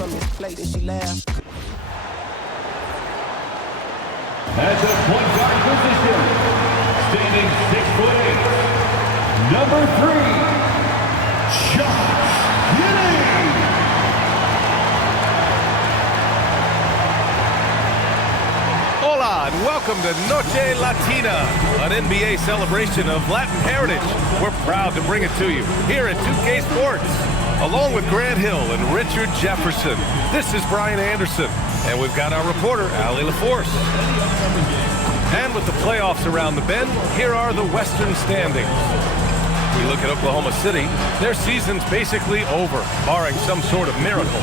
from his plate and she laughed. At the point guard position, standing 6'8", number 3, Josh Giddey. Hola and welcome to Noche Latina, an NBA celebration of Latin heritage. We're proud to bring it to you here at 2K Sports. Along with Grant Hill and Richard Jefferson, this is Brian Anderson, and we've got our reporter, Allie LaForce. And with the playoffs around the bend, here are the Western standings. We look at Oklahoma City, their season's basically over, barring some sort of miracle.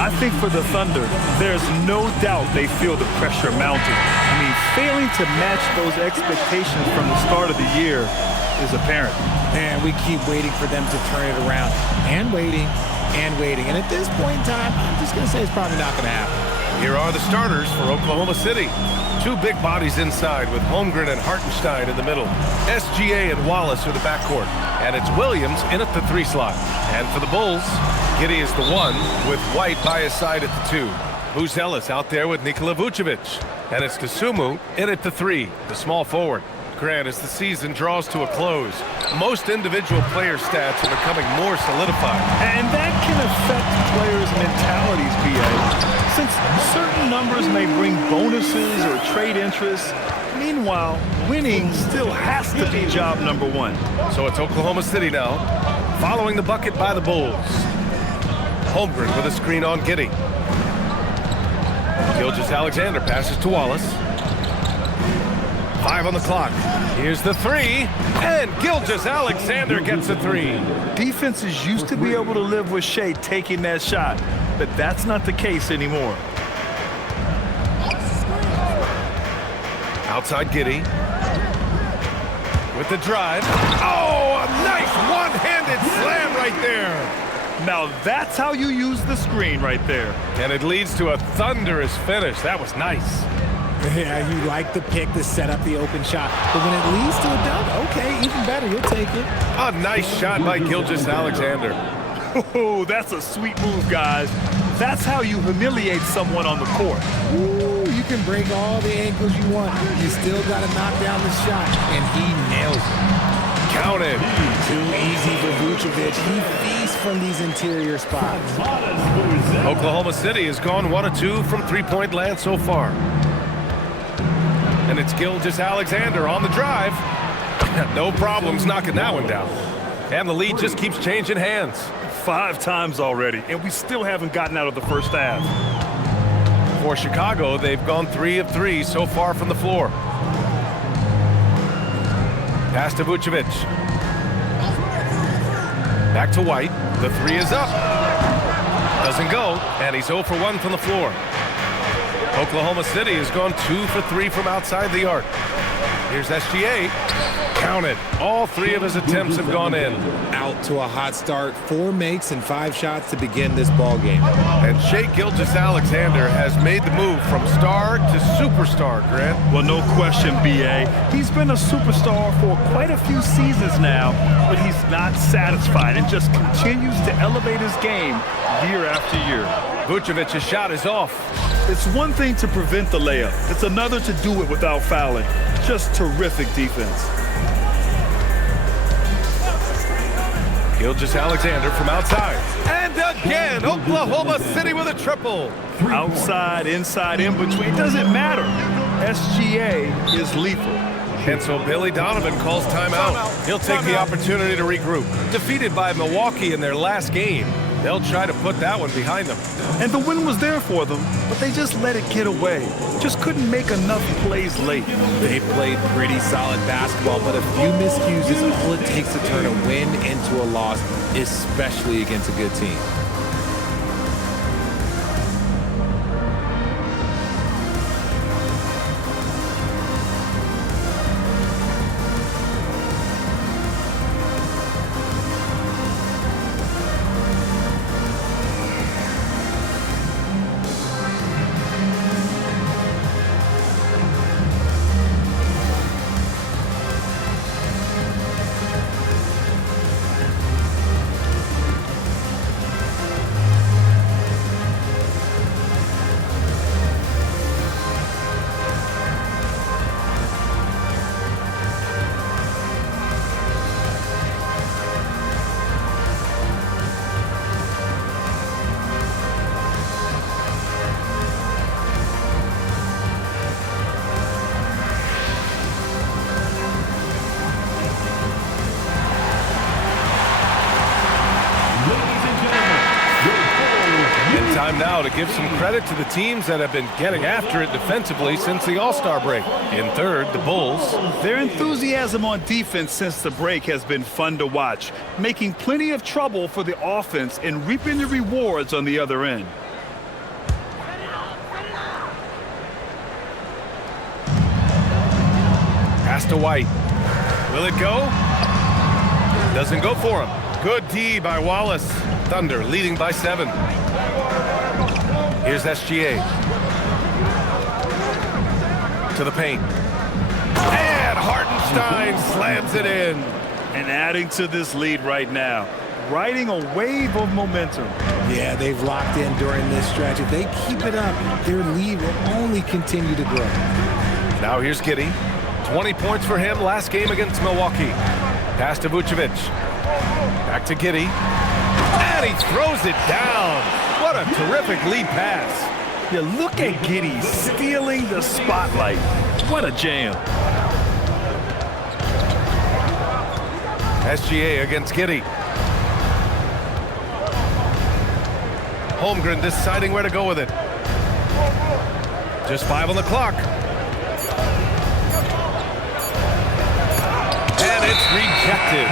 I think for the Thunder, there's no doubt they feel the pressure mounting. I mean, failing to match those expectations from the start of the year is apparent. And we keep waiting for them to turn it around, and waiting, and waiting. And at this point in time, I'm just going to say it's probably not going to happen. Here are the starters for Oklahoma City. Two big bodies inside with Holmgren and Hartenstein in the middle. SGA and Wallace are the backcourt. And it's Williams in at the 3 slot. And for the Bulls, Giddey is the 1 with White by his side at the 2. Buzelis out there with Nikola Vucevic. And it's Dosunmu in at the 3, the small forward. Grant, as the season draws to a close, most individual player stats are becoming more solidified. And that can affect players' mentalities, BA. Since certain numbers may bring bonuses or trade interest, meanwhile, winning still has to be job number 1. So it's Oklahoma City now, following the bucket by the Bulls. Holmgren with a screen on Giddey. Gilgeous-Alexander passes to Wallace. 5 on the clock. Here's the 3, and Gilgeous-Alexander gets a 3. Defenses used to be able to live with Shea taking that shot, but that's not the case anymore. Outside Giddey. With the drive. Oh, a nice one-handed slam right there. Now that's how you use the screen right there. And it leads to a thunderous finish. That was nice. Yeah, you like the pick to set up the open shot. But when it leads to a dunk, okay, even better, you'll take it. A nice shot by Gilgeous-Alexander. Oh, that's a sweet move, guys. That's how you humiliate someone on the court. Ooh, you can break all the ankles you want. You still got to knock down the shot, and he nails it. Counted. Too easy for Vucevic. He feasts from these interior spots. Oklahoma City has gone 1 of 2 from three-point land so far. And it's Gilgeous-Alexander on the drive. No problems knocking that one down. And the lead just keeps changing hands. 5 times already, and we still haven't gotten out of the first half. For Chicago, they've gone 3 of 3 so far from the floor. Pass to Vucevic. Back to White. The 3 is up. Doesn't go, and he's 0 for 1 from the floor. Oklahoma City has gone 2 for 3 from outside the arc. Here's SGA. Counted. All 3 of his attempts have gone in. Out to a hot start. 4 makes and 5 shots to begin this ball game. And Shai Gilgeous-Alexander has made the move from star to superstar, Grant. Well, no question, BA. He's been a superstar for quite a few seasons now, but he's not satisfied and just continues to elevate his game year after year. Vucevic's shot is off. It's one thing to prevent the layup. It's another to do it without fouling. Just terrific defense. Gilgeous-Alexander from outside. And again, Oklahoma City with a triple. Outside, inside, in between, doesn't matter. SGA is lethal. And so Billy Donovan calls timeout. He'll take the opportunity to regroup. Defeated by Milwaukee in their last game, they'll try to put that one behind them. And the win was there for them, but they just let it get away. Just couldn't make enough plays late. They played pretty solid basketball, but a few miscues is all it takes to turn a win into a loss, especially against a good team. Time now to give some credit to the teams that have been getting after it defensively since the All-Star break. In third, the Bulls. Their enthusiasm on defense since the break has been fun to watch, making plenty of trouble for the offense and reaping the rewards on the other end. Pass to White. Will it go? Doesn't go for him. Good D by Wallace. Thunder leading by 7. Here's SGA. To the paint. And Hartenstein slams it in. And adding to this lead right now, riding a wave of momentum. Yeah, they've locked in during this stretch. If they keep it up, their lead will only continue to grow. Now here's Giddey. 20 points for him last game against Milwaukee. Pass to Vucevic. Back to Giddey. And he throws it down. What a terrific lead pass. Yeah, look at Giddey stealing the spotlight. What a jam. SGA against Giddey. Holmgren deciding where to go with it. Just 5 on the clock. And it's rejected.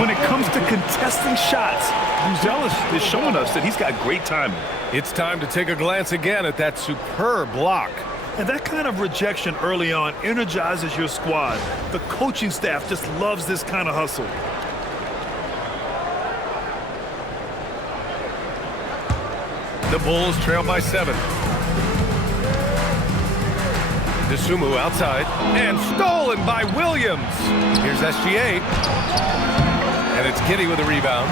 When it comes to contesting shots, Buzelis is showing us that he's got great timing. It's time to take a glance again at that superb block. And that kind of rejection early on energizes your squad. The coaching staff just loves this kind of hustle. The Bulls trail by 7. DeSumo outside and stolen by Williams. Here's SGA. And it's Giddey with a rebound.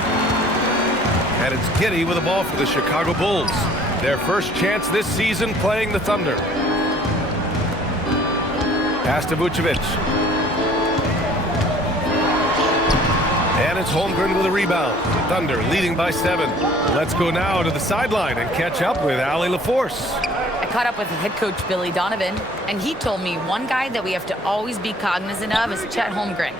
And it's Giddey with a ball for the Chicago Bulls. Their first chance this season playing the Thunder. Pass to Vucevic. And it's Holmgren with a rebound. Thunder leading by 7. Let's go now to the sideline and catch up with Allie LaForce. I caught up with head coach Billy Donovan, and he told me one guy that we have to always be cognizant of is Chet Holmgren.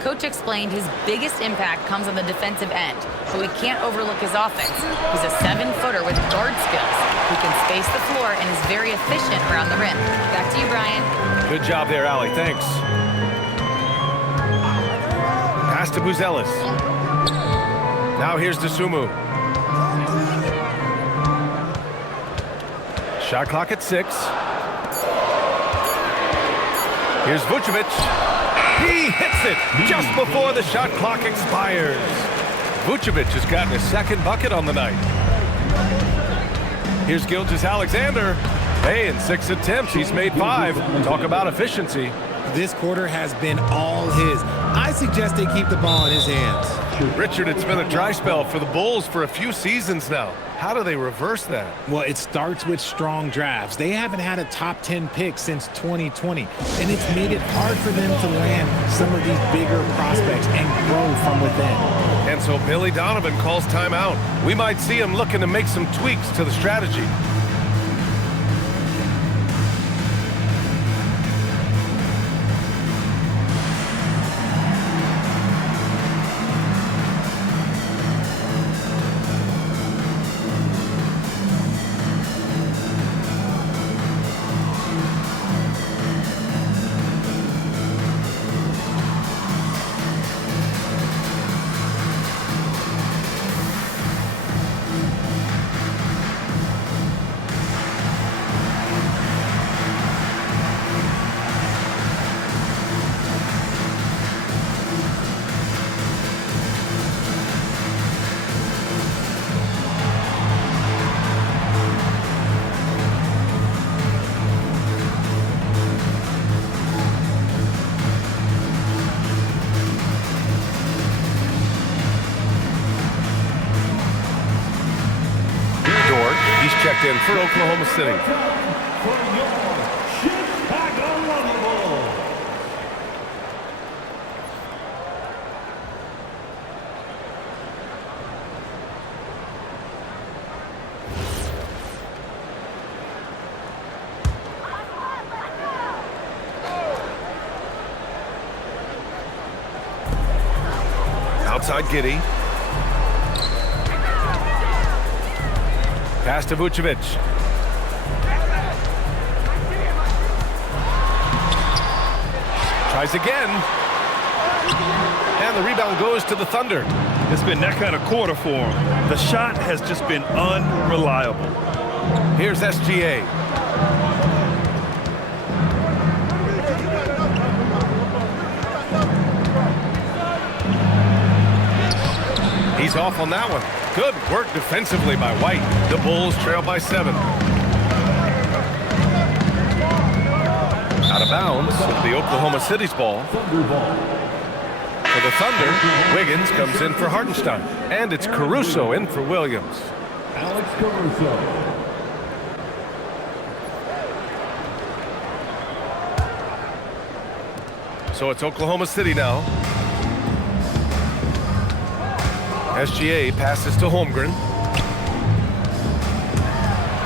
Coach explained his biggest impact comes on the defensive end, but we can't overlook his offense. He's a 7-footer with guard skills who can space the floor and is very efficient around the rim. Back to you, Brian. Good job there, Allie. Thanks. Pass to Buzelis. Now here's DeSumo. Shot clock at 6. Here's Vucevic. He hits it just before the shot clock expires. Vucevic has gotten his second bucket on the night. Here's Gilgeous-Alexander. Hey, in 6 attempts, he's made 5. Talk about efficiency. This quarter has been all his. I suggest they keep the ball in his hands. Richard, it's been a dry spell for the Bulls for a few seasons now. How do they reverse that? Well, it starts with strong drafts. They haven't had a top 10 pick since 2020, and it's made it hard for them to land some of these bigger prospects and grow from within. And so Billy Donovan calls timeout. We might see him looking to make some tweaks to the strategy. Checked in for Oklahoma City. Outside Giddey. Pass to Vucevic. Tries again. And the rebound goes to the Thunder. It's been that kind of quarter for him. The shot has just been unreliable. Here's SGA. He's off on that one. Good work defensively by White. The Bulls trail by 7. Out of bounds, the Oklahoma City's ball. For the Thunder, Wiggins comes in for Hartenstein. And it's Caruso in for Williams. Alex Caruso. So it's Oklahoma City now. SGA passes to Holmgren.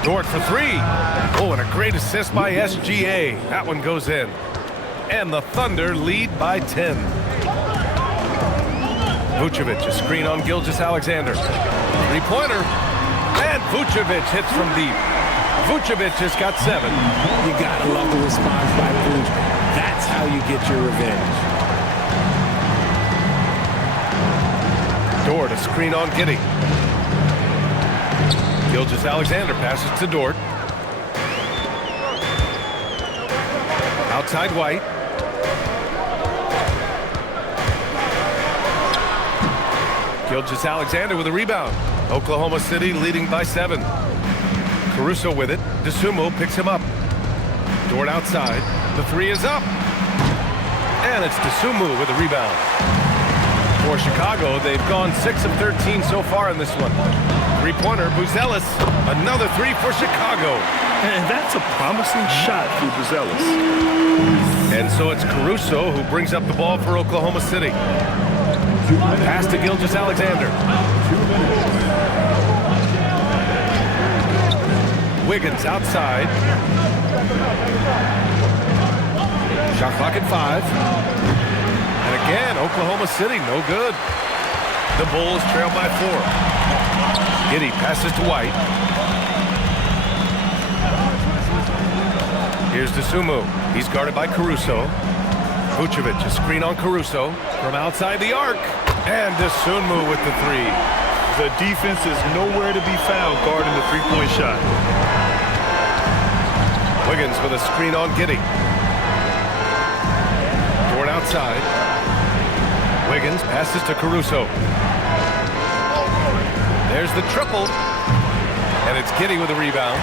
Dort for 3. Oh, and a great assist by SGA. That one goes in. And the Thunder lead by 10. Vucevic, a screen on Gilgeous-Alexander. Three-pointer. And Vucevic hits from deep. Vucevic has got 7. You gotta love the response by Vuce. That's how you get your revenge. Dort, a screen on Giddey. Gilgeous-Alexander passes to Dort. Outside White. Gilgeous-Alexander with a rebound. Oklahoma City leading by 7. Caruso with it. DeSumo picks him up. Dort outside. The 3 is up. And it's DeSumo with a rebound. For Chicago, they've gone 6 of 13 so far in this one. Three-pointer, Buzelis. Another 3 for Chicago. And that's a promising shot for Buzelis. And so it's Caruso who brings up the ball for Oklahoma City. Pass to Gilgeous-Alexander. Wiggins outside. Shot clock at 5. And again, Oklahoma City, no good. The Bulls trail by 4. Giddey passes to White. Here's DeSumo. He's guarded by Caruso. Vucevic, a screen on Caruso from outside the arc. And DeSumo with the 3. The defense is nowhere to be found guarding the three-point shot. Wiggins with a screen on Giddey. Dort outside. Wiggins passes to Caruso. There's the triple. And it's Giddey with a rebound.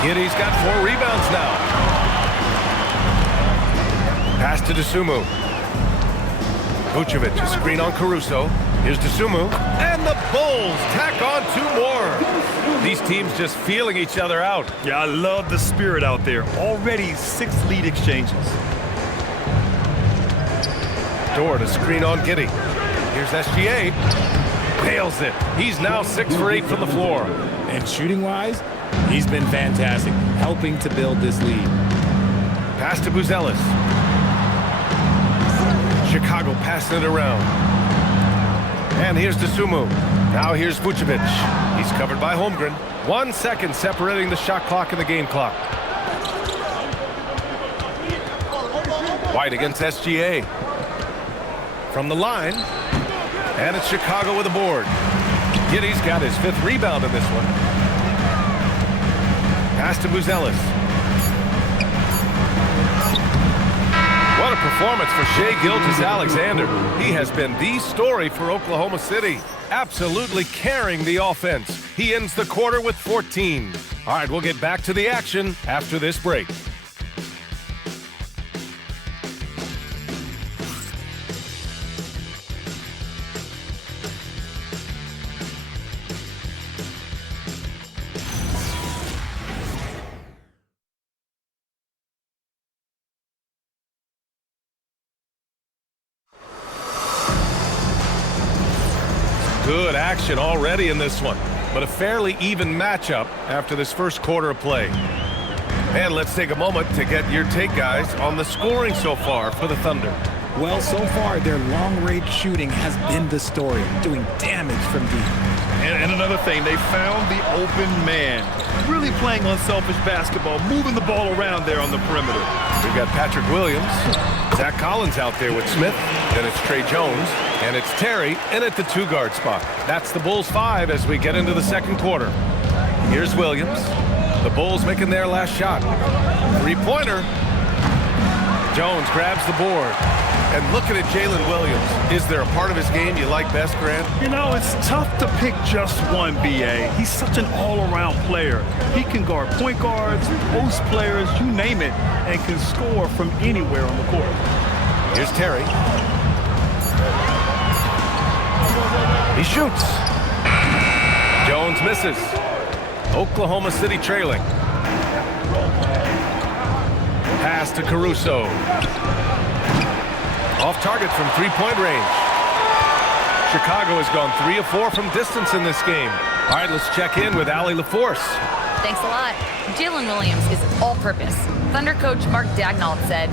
Giddey's got 4 rebounds now. Pass to DeSumo. Vucevic, a screen on Caruso. Here's DeSumo. And the Bulls tack on 2 more. These teams just feeling each other out. Yeah, I love the spirit out there. Already 6 lead exchanges. Dort, a screen on Giddey. Here's SGA. Nails it. He's now 6 for 8 from the floor. And shooting-wise, he's been fantastic, helping to build this lead. Pass to Buzelis. Chicago passing it around. And here's DeSumo. Now here's Vucevic. He's covered by Holmgren. 1 second separating the shot clock and the game clock. White against SGA. From the line. And it's Chicago with a board. Giddey's got his 5th rebound in this one. Pass to Buzelis. What a performance for Shai Gilgeous-Alexander. He has been the story for Oklahoma City, absolutely carrying the offense. He ends the quarter with 14. All right, we'll get back to the action after this break. Good action already in this one, but a fairly even matchup after this first quarter of play. And let's take a moment to get your take, guys, on the scoring so far for the Thunder. Well, so far, their long-range shooting has been the story, doing damage from deep. And another thing, they found the open man. Really playing unselfish basketball, moving the ball around there on the perimeter. We've got Patrick Williams. Zach Collins out there with Smith. Then it's Trey Jones. And it's Terry in at the 2-guard spot. That's the Bulls 5 as we get into the second quarter. Here's Williams. The Bulls making their last shot. Three-pointer. Jones grabs the board. And looking at Jalen Williams, is there a part of his game you like best, Grant? You know, it's tough to pick just one, B.A. He's such an all-around player. He can guard point guards, post players, you name it, and can score from anywhere on the court. Here's Terry. He shoots. Jones misses. Oklahoma City trailing. Pass to Caruso. Off target from three-point range. Chicago has gone 3 of 4 from distance in this game. All right, let's check in with Allie LaForce. Thanks a lot. Jalen Williams is all-purpose. Thunder coach Mark Daigneault said,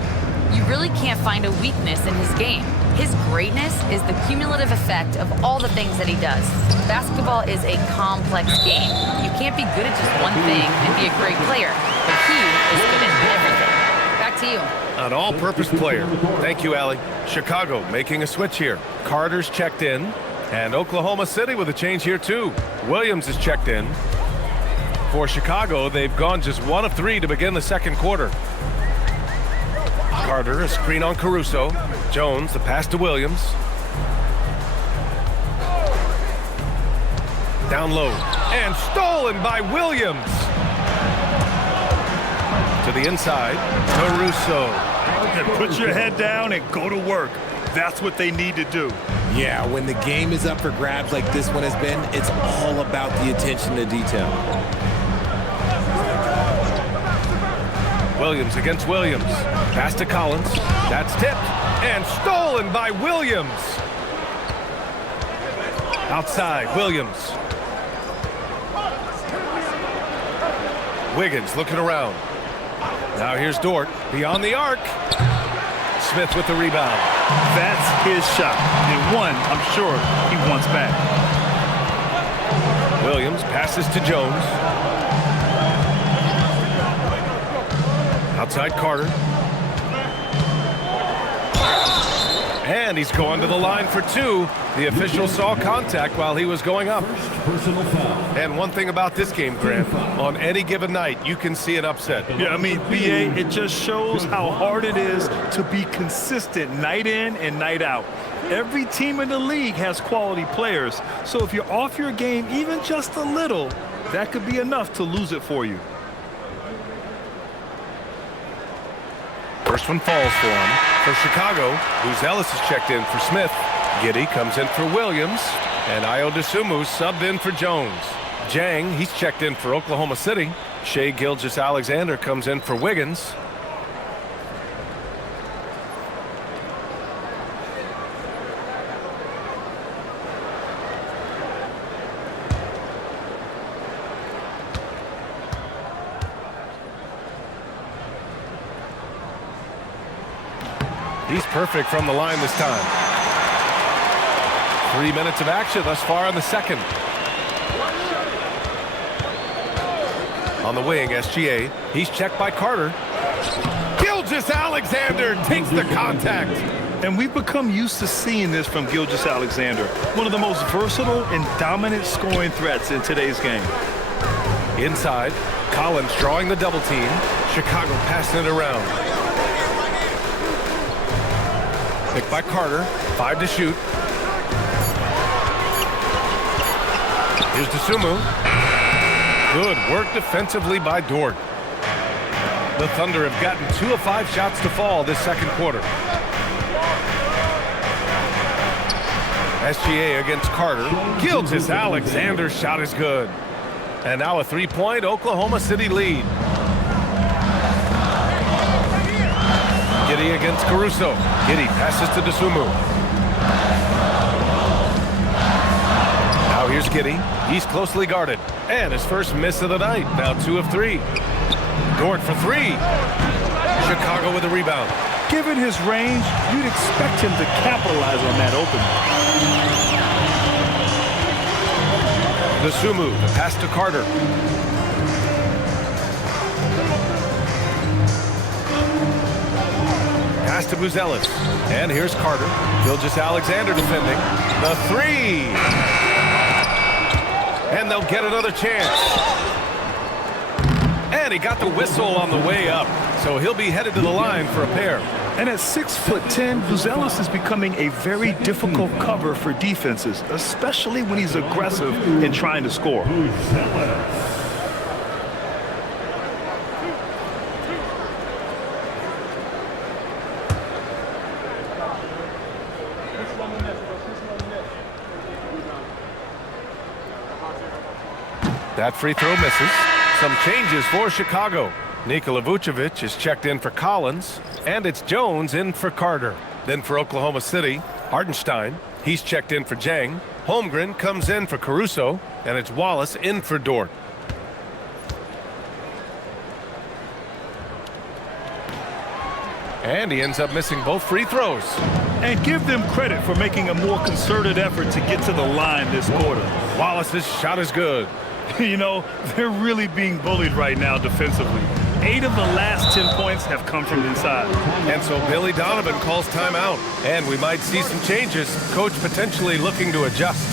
"You really can't find a weakness in his game. His greatness is the cumulative effect of all the things that he does. Basketball is a complex game. You can't be good at just one thing and be a great player, but he is good at everything." Back to you. An all-purpose player. Thank you, Allie. Chicago making a switch here. Carter's checked in, and Oklahoma City with a change here too. Williams is checked in. For Chicago, they've gone just 1 of 3 to begin the second quarter. Carter, a screen on Caruso. Jones, the pass to Williams. Down low, and stolen by Williams. To the inside, Caruso. And put your head down and go to work. That's what they need to do. Yeah, when the game is up for grabs like this one has been, it's all about the attention to detail. Williams against Williams. Pass to Collins. That's tipped and stolen by Williams. Outside, Williams. Wiggins looking around. Now here's Dort beyond the arc. Smith with the rebound. That's his shot. And one, I'm sure, he wants back. Williams passes to Jones. Outside Carter. And he's going to the line for 2. The official saw contact while he was going up. Personal foul. And one thing about this game, Grant, on any given night, you can see an upset. Yeah, I mean, B.A., it just shows how hard it is to be consistent night in and night out. Every team in the league has quality players, so if you're off your game even just a little, that could be enough to lose it for you. First one falls for him. For Chicago, Luz Ellis is checked in for Smith. Giddey comes in for Williams. And Ayo Dosunmu subbed in for Jones. Jang, he's checked in for Oklahoma City. Shai Gilgeous-Alexander comes in for Wiggins. He's perfect from the line this time. 3 minutes of action thus far in the second. On the wing, SGA. He's checked by Carter. Gilgeous-Alexander takes the contact. And we've become used to seeing this from Gilgeous-Alexander, one of the most versatile and dominant scoring threats in today's game. Inside, Collins drawing the double team. Chicago passing it around. Picked by Carter. 5 to shoot. Here's Dosunmu. Good work defensively by Dort. The Thunder have gotten 2 of 5 shots to fall this second quarter. SGA against Carter. Gilgeous-Alexander's shot is good. And now a 3-point Oklahoma City lead. Giddey against Caruso. Giddey passes to Dosunmu. Now here's Giddey. He's closely guarded. And his first miss of the night. Now 2 of 3. Dort for 3. Chicago with a rebound. Given his range, you'd expect him to capitalize on that opening. Nasumu, the pass to Carter. Pass to Buzelis. And here's Carter. Gilgeous-Alexander defending. The three. And they'll get another chance. And he got the whistle on the way up. So he'll be headed to the line for a pair. And at 6'10", Buzelis is becoming a very difficult cover for defenses, especially when he's aggressive in trying to score. That free throw misses. Some changes for Chicago. Nikola Vucevic is checked in for Collins, and it's Jones in for Carter. Then for Oklahoma City, Hartenstein, he's checked in for Jang. Holmgren comes in for Caruso, and it's Wallace in for Dort. And he ends up missing both free throws. And give them credit for making a more concerted effort to get to the line this quarter. Wallace's shot is good. You know, they're really being bullied right now defensively. 8 of the last 10 points have come from inside. And so Billy Donovan calls timeout. And we might see some changes. Coach potentially looking to adjust.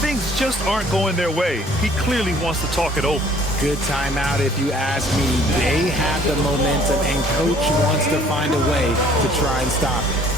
Things just aren't going their way. He clearly wants to talk it over. Good timeout if you ask me. They have the momentum, and Coach wants to find a way to try and stop it.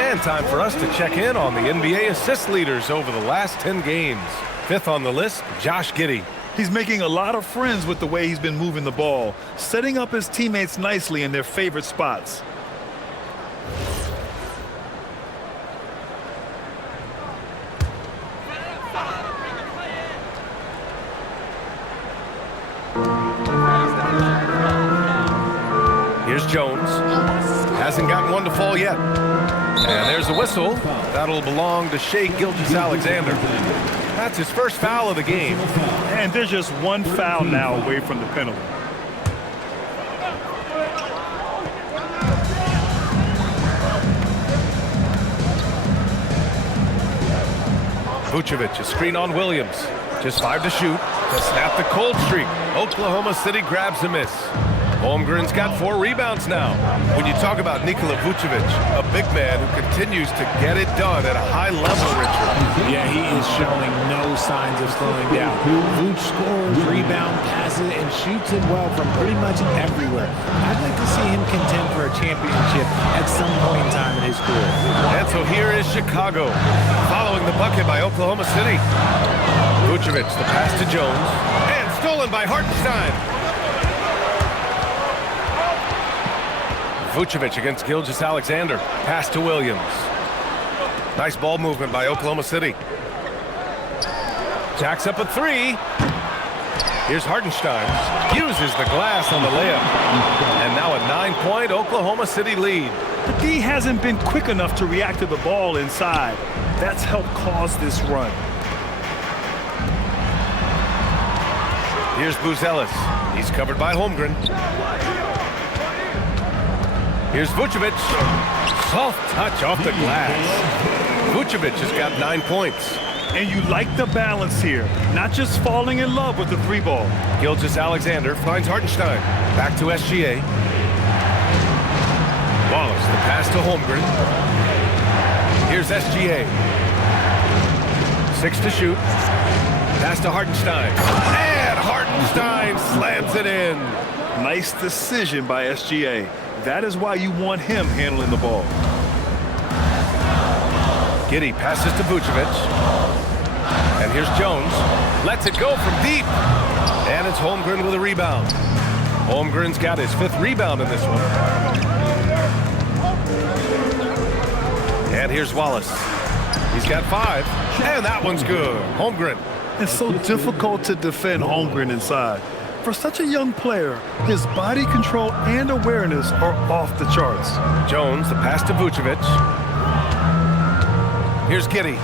And time for us to check in on the NBA assist leaders over the last 10 games. 5th on the list, Josh Giddey. He's making a lot of friends with the way he's been moving the ball, setting up his teammates nicely in their favorite spots. Here's Jones. Hasn't gotten one to fall yet. And there's a whistle. That'll belong to Shai Gilgeous-Alexander. That's his first foul of the game. And there's just one foul now away from the penalty. Vucevic, a screen on Williams. Just 5 to shoot to snap the cold streak. Oklahoma City grabs a miss. Holmgren's got 4 rebounds now. When you talk about Nikola Vucevic, a big man who continues to get it done at a high level, Richard. Yeah, he is showing no signs of slowing down. Vooch scores, rebound, passes, and shoots it well from pretty much everywhere. I'd like to see him contend for a championship at some point in time in his career. And so here is Chicago, following the bucket by Oklahoma City. Vucevic, the pass to Jones, and stolen by Hartenstein. Vucevic against Gilgeous-Alexander. Pass to Williams. Nice ball movement by Oklahoma City. Jacks up a 3. Here's Hartenstein. Uses the glass on the layup. And now a 9-point Oklahoma City lead. The D hasn't been quick enough to react to the ball inside. That's helped cause this run. Here's Buzelis. He's covered by Holmgren. Here's Vucevic. Soft touch off the glass. Vucevic has got 9 points. And you like the balance here. Not just falling in love with the 3-ball. Gilgeous-Alexander finds Hartenstein. Back to SGA. Wallace, the pass to Holmgren. Here's SGA. 6 to shoot. Pass to Hartenstein. And Hartenstein slams it in. Nice decision by SGA. That is why you want him handling the ball. Giddey passes to Vucevic. And here's Jones. Lets it go from deep. And it's Holmgren with a rebound. Holmgren's got his 5th rebound in this one. And here's Wallace. He's got 5. And that one's good. Holmgren. It's so difficult to defend Holmgren inside. For such a young player, his body control and awareness are off the charts. Jones, the pass to Vucevic. Here's Giddey.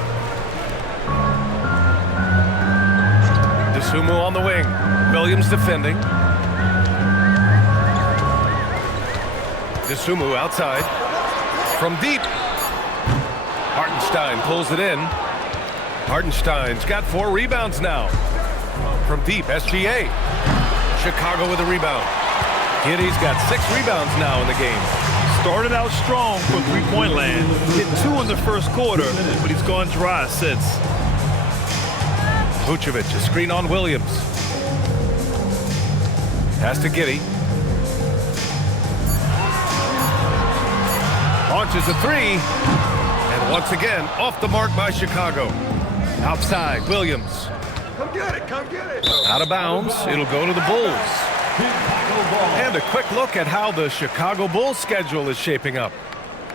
DeSumo on the wing. Williams defending. DeSumo outside. From deep. Hartenstein pulls it in. Hartenstein's got 4 rebounds now. From deep, SGA. Chicago with a rebound. Giddey's got 6 rebounds now in the game. Started out strong from three-point land. Hit 2 in the first quarter, but he's gone dry since. Vucevic, a screen on Williams. Pass to Giddey. Launches a 3. And once again, off the mark by Chicago. Outside, Williams. Come get it, come get it. Out of bounds, it'll go to the Bulls. And a quick look at how the Chicago Bulls schedule is shaping up.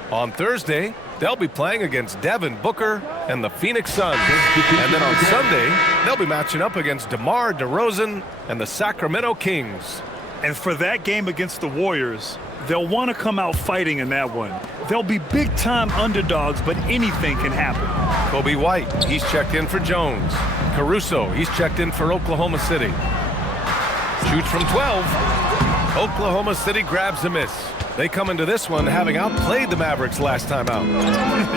On Thursday, they'll be playing against Devin Booker and the Phoenix Suns. And then on Sunday, they'll be matching up against DeMar DeRozan and the Sacramento Kings. And for that game against the Warriors, they'll want to come out fighting in that one. They'll be big-time underdogs, but anything can happen. Kobe White, he's checked in for Jones. Caruso, he's checked in for Oklahoma City. Shoots from 12. Oklahoma City grabs a miss. They come into this one having outplayed the Mavericks last time out.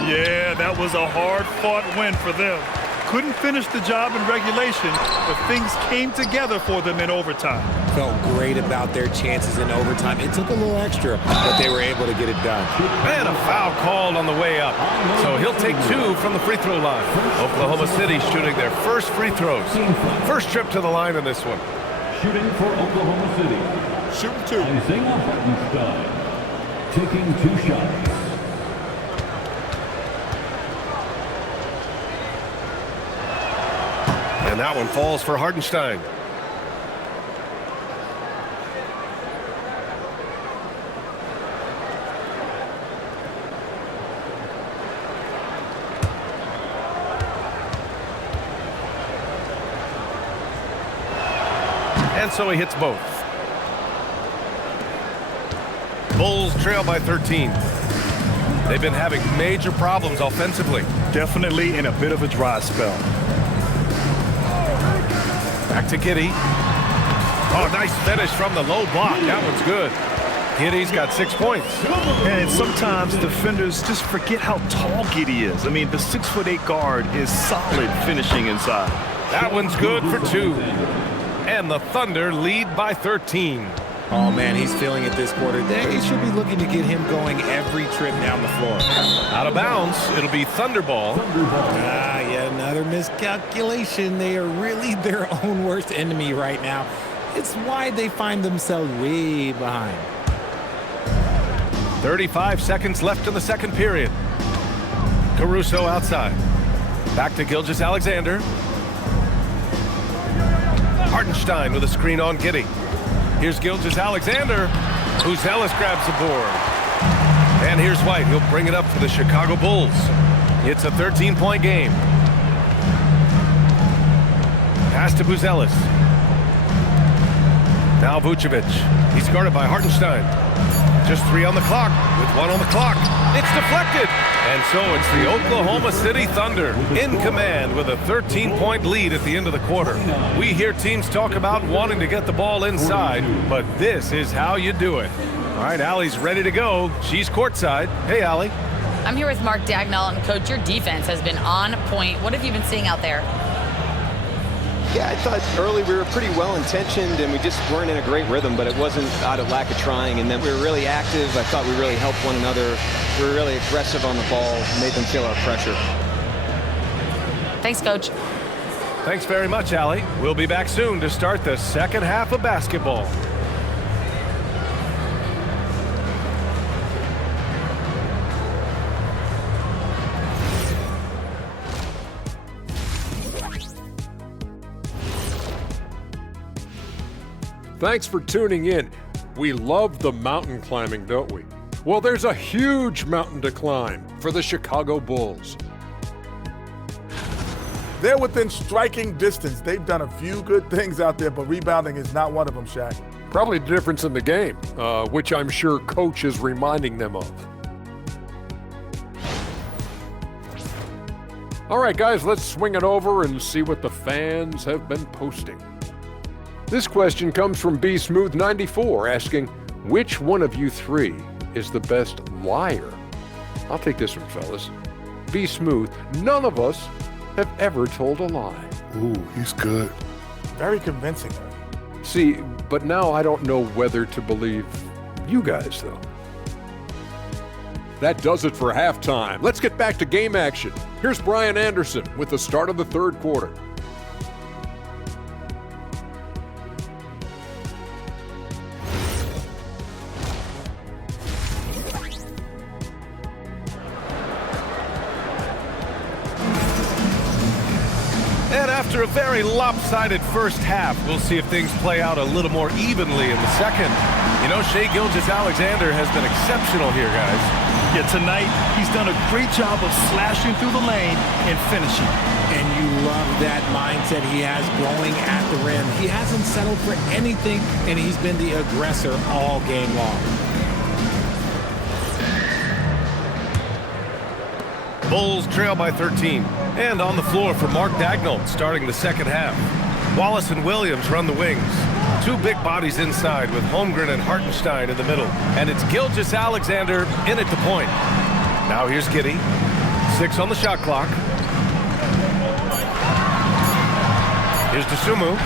Yeah, that was a hard-fought win for them. Couldn't finish the job in regulation, but things came together for them in overtime. Felt great about their chances in overtime. It took a little extra, but they were able to get it done. And a foul called on the way up. So he'll take 2 from the free throw line. Oklahoma City shooting their first free throws. First trip to the line in this one. Shooting for Oklahoma City. Shooting 2. Isaiah Hartenstein taking 2 shots. And that one falls for Hartenstein. And so he hits both. Bulls trail by 13. They've been having major problems offensively. Definitely in a bit of a dry spell. Back to Giddey. Oh, nice finish from the low block. That one's good. Giddey's got 6 points. And sometimes defenders just forget how tall Giddey is. I mean, the 6'8" guard is solid finishing inside. That one's good for 2. And the Thunder lead by 13. Oh, man, he's feeling it this quarter. They should be looking to get him going every trip down the floor. Out of bounds, it'll be Thunderball. Yet another miscalculation. They are really their own worst enemy right now. It's why they find themselves way behind. 35 seconds left in the second period. Caruso outside. Back to Gilgeous-Alexander. Hartenstein with a screen on Giddey. Here's Gilgeous-Alexander. Uzelis grabs the board. And here's White. He'll bring it up for the Chicago Bulls. It's a 13-point game. Pass to Uzelis. Now Vucevic. He's guarded by Hartenstein. Just 3 on the clock. With 1 on the clock. It's deflected. And so it's the Oklahoma City Thunder in command with a 13-point lead at the end of the quarter. We hear teams talk about wanting to get the ball inside, but this is how you do it. All right, Allie's ready to go. She's courtside. Hey, Allie. I'm here with Mark Dagnall, and Coach, your defense has been on point. What have you been seeing out there? Yeah, I thought early we were pretty well-intentioned and we just weren't in a great rhythm, but it wasn't out of lack of trying. And then we were really active. I thought we really helped one another. We were really aggressive on the ball, made them feel our pressure. Thanks, Coach. Thanks very much, Allie. We'll be back soon to start the second half of basketball. Thanks for tuning in. We love the mountain climbing, don't we? Well, there's a huge mountain to climb for the Chicago Bulls. They're within striking distance. They've done a few good things out there, but rebounding is not one of them, Shaq. Probably the difference in the game, which I'm sure Coach is reminding them of. All right, guys, let's swing it over and see what the fans have been posting. This question comes from BSmooth94 asking, which one of you three is the best liar? I'll take this one, fellas. Be smooth. None of us have ever told a lie. Ooh, he's good. Very convincing. See, but now I don't know whether to believe you guys, though. That does it for halftime. Let's get back to game action. Here's Brian Anderson with the start of the third quarter. And after a very lopsided first half, we'll see if things play out a little more evenly in the second. You know, Shai Gilgeous-Alexander has been exceptional here, guys. Yeah, tonight he's done a great job of slashing through the lane and finishing. And you love that mindset he has going at the rim. He hasn't settled for anything, and he's been the aggressor all game long. Bulls trail by 13. And on the floor for Mark Daigneault starting the second half. Wallace and Williams run the wings. Two big bodies inside with Holmgren and Hartenstein in the middle. And it's Gilgeous-Alexander in at the point. Now here's Giddey. 6 on the shot clock. Here's Dosunmu.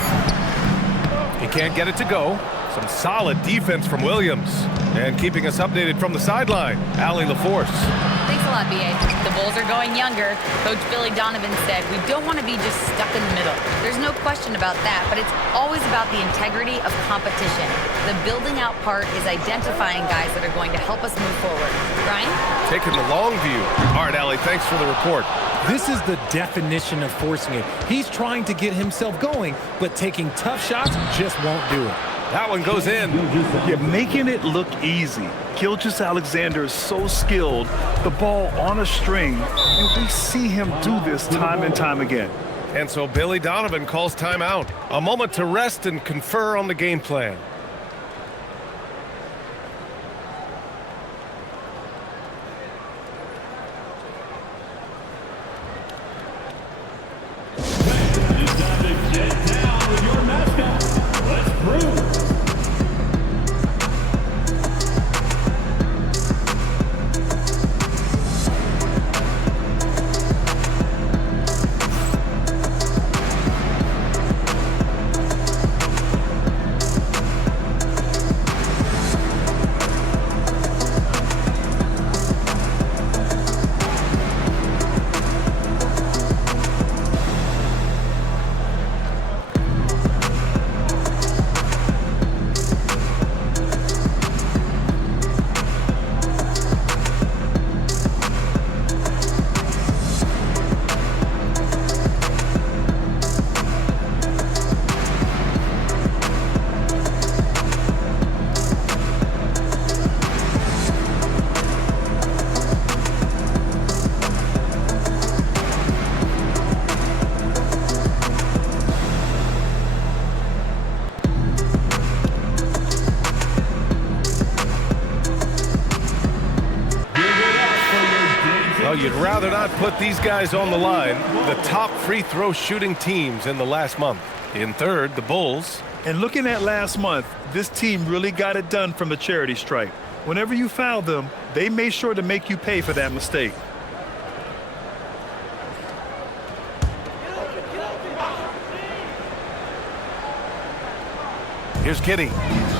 He can't get it to go. Some solid defense from Williams. And keeping us updated from the sideline, Allie LaForce. Thanks a lot, B.A. The Bulls are going younger. Coach Billy Donovan said, we don't want to be just stuck in the middle. There's no question about that, but it's always about the integrity of competition. The building out part is identifying guys that are going to help us move forward. Brian? Taking the long view. All right, Allie, thanks for the report. This is the definition of forcing it. He's trying to get himself going, but taking tough shots just won't do it. That one goes in. Yeah, making it look easy. Gilgeous-Alexander is so skilled, the ball on a string, and we see him do this time and time again. And so Billy Donovan calls timeout. A moment to rest and confer on the game plan. It's time to get down with your mascot. Let's prove. You'd rather not put these guys on the line, the top free throw shooting teams in the last month. In third, the Bulls. And looking at last month, this team really got it done from the charity stripe. Whenever you foul them, they made sure to make you pay for that mistake. Here's Kitty.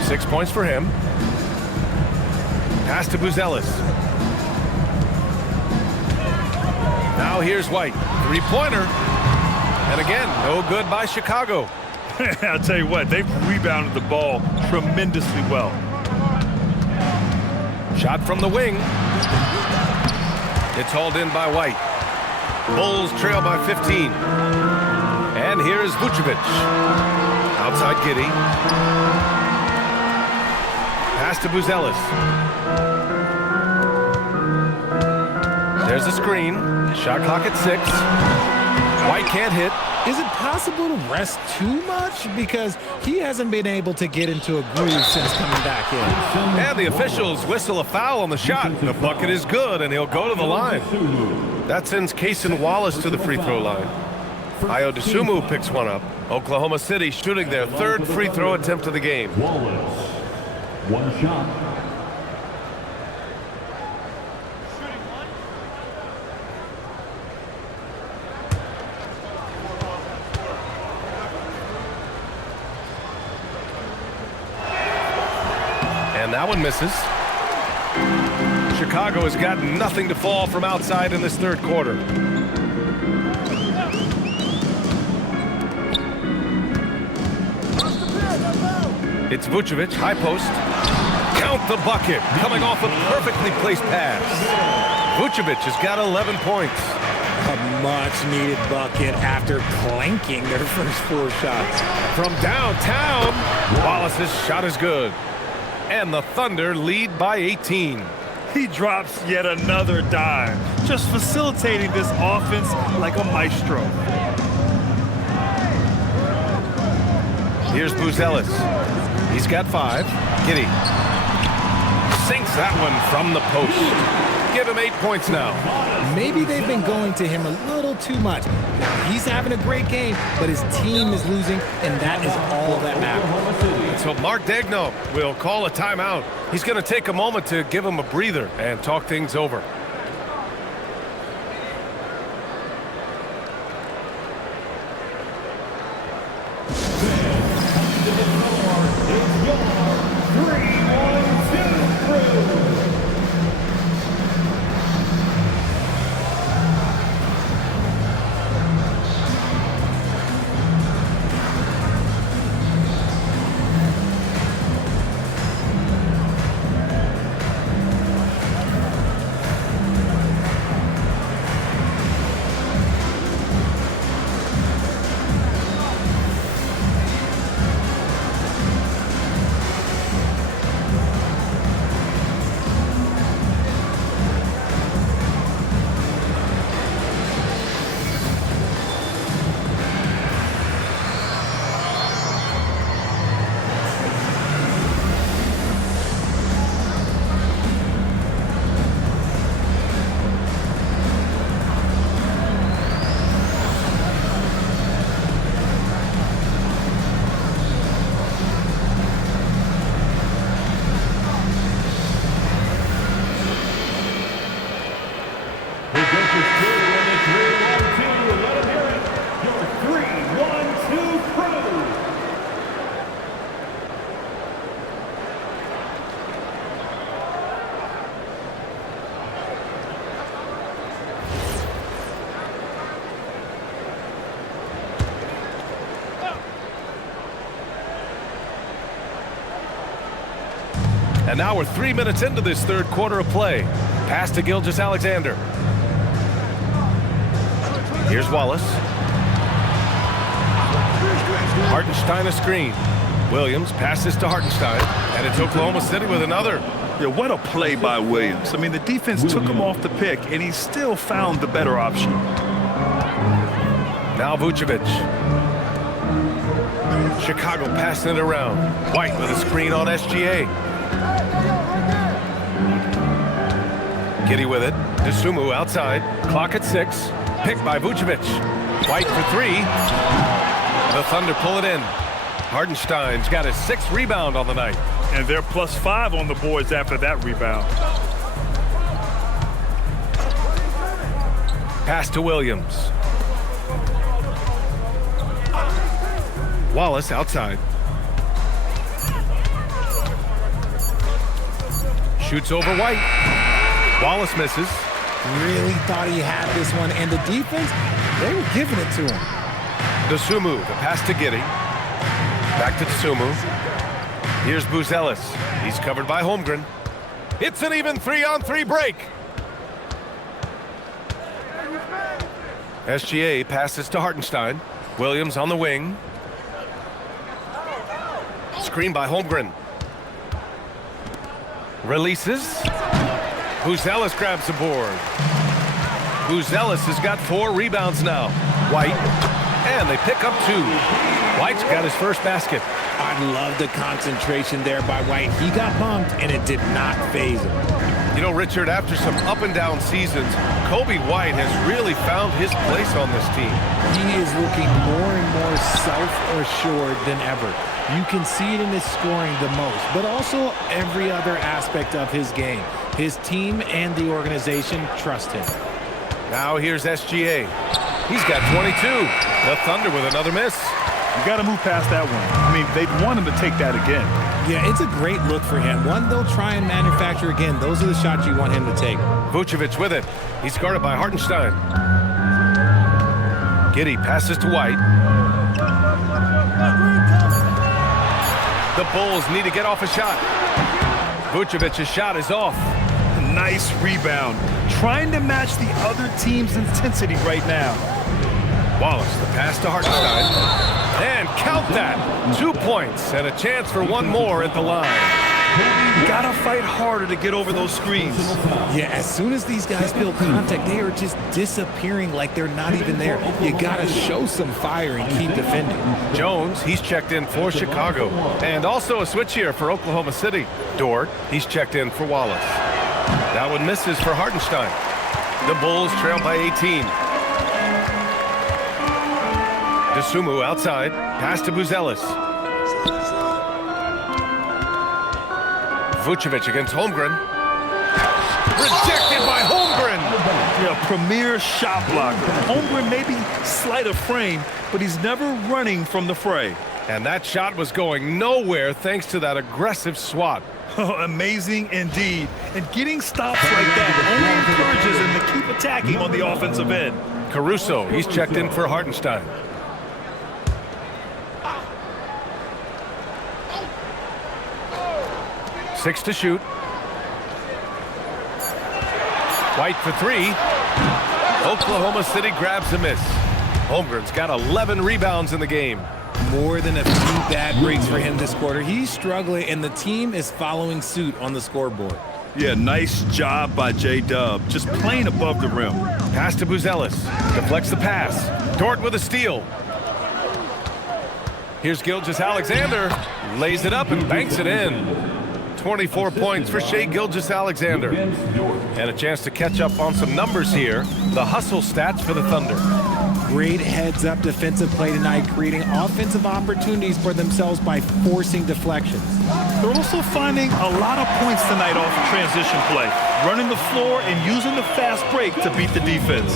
6 points for him. Pass to Buzelis. Now here's White. Three-pointer. And again, no good by Chicago. I'll tell you what, they've rebounded the ball tremendously well. Shot from the wing. It's hauled in by White. Bulls trail by 15. And here's Vucevic. Outside Giddy. Pass to Buzelis. There's a screen. Shot clock at 6. White can't hit. Is it possible to rest too much? Because he hasn't been able to get into a groove since coming back in. And the officials whistle a foul on the shot. The bucket is good, and he'll go to the line. That sends Cason Wallace to the free throw line. Ayo Dosunmu picks one up. Oklahoma City shooting their third free throw attempt of the game. Wallace, one shot. And that one misses. Chicago has got nothing to fall from outside in this third quarter. It's Vucevic, high post. Count the bucket, coming off a perfectly placed pass. Vucevic has got 11 points. A much-needed bucket after clanking their first 4 shots. From downtown, Wallace's shot is good. And the Thunder lead by 18. He drops yet another dime, just facilitating this offense like a maestro. Here's Buzelis. He's got 5. Giddy sinks that one from the post. Give him 8 points now. Maybe they've been going to him a little too much. Now, he's having a great game, but his team is losing, and that is all that matters. So Mark Daigneault will call a timeout. He's going to take a moment to give him a breather and talk things over. And now we're 3 minutes into this third quarter of play. Pass to Gilgeous-Alexander. Here's Wallace. Hartenstein a screen. Williams passes to Hartenstein. And it's Oklahoma City with another. Yeah, what a play by Williams. I mean, the defense took him off the pick, and he still found the better option. Now Vucevic. Chicago passing it around. White with a screen on SGA. Giddy with it. Dosunmu outside. Clock at 6. Picked by Vucevic. White for 3. The Thunder pull it in. Hartenstein's got his 6th rebound on the night. And they're +5 on the boards after that rebound. Pass to Williams. Wallace outside. Shoots over White. Wallace misses. Really thought he had this one, and the defense, they were giving it to him. Dosunmu, the pass to Giddey. Back to Dosunmu. Here's Buzelis. He's covered by Holmgren. It's an even 3-on-3 break. SGA passes to Hartenstein. Williams on the wing. Screen by Holmgren. Releases. Buzelis grabs the board. Buzelis has got 4 rebounds now. White. And they pick up 2. White's got his first basket. I love the concentration there by White. He got bumped, and it did not faze him. You know, Richard, after some up and down seasons, Kobe White has really found his place on this team. He is looking more and more self-assured than ever. You can see it in his scoring the most, but also every other aspect of his game. His team and the organization trust him. Now here's SGA. He's got 22. The Thunder with another miss. You got to move past that one. I mean, they'd want him to take that again. Yeah, it's a great look for him. One they'll try and manufacture again. Those are the shots you want him to take. Vucevic with it. He's guarded by Hartenstein. Giddey passes to White. The Bulls need to get off a shot. Vucevic's shot is off. Nice rebound. Trying to match the other team's intensity right now. Wallace, the pass to Hartenstein. And count that. 2 points and a chance for one more at the line. Gotta fight harder to get over those screens. Yeah, as soon as these guys feel contact, they are just disappearing like they're not even there. You gotta show some fire and keep defending. Jones, he's checked in for Chicago. And also a switch here for Oklahoma City. Dort, he's checked in for Wallace. That one misses for Hartenstein. The Bulls trail by 18. Dosunmu outside. Pass to Buzelis. Vucevic against Holmgren. Rejected by Holmgren. Yeah, premier shot blocker. Holmgren may be slight of frame, but he's never running from the fray. And that shot was going nowhere thanks to that aggressive swat. Amazing indeed. And getting stops like that only encourages him to keep attacking on the offensive end. Caruso, he's checked in for Hartenstein. Six to shoot. White for 3. Oklahoma City grabs a miss. Holmgren's got 11 rebounds in the game. More than a few bad breaks for him this quarter. He's struggling, and the team is following suit on the scoreboard. Yeah, nice job by J-Dub. Just playing above the rim. Pass to Buzelis. Deflects the pass. Dort with a steal. Here's Gilgeous-Alexander. Lays it up and banks it in. 24 points for Shai Gilgeous-Alexander. And a chance to catch up on some numbers here. The hustle stats for the Thunder. Great heads-up defensive play tonight, creating offensive opportunities for themselves by forcing deflections. They're also finding a lot of points tonight off of transition play, running the floor and using the fast break to beat the defense.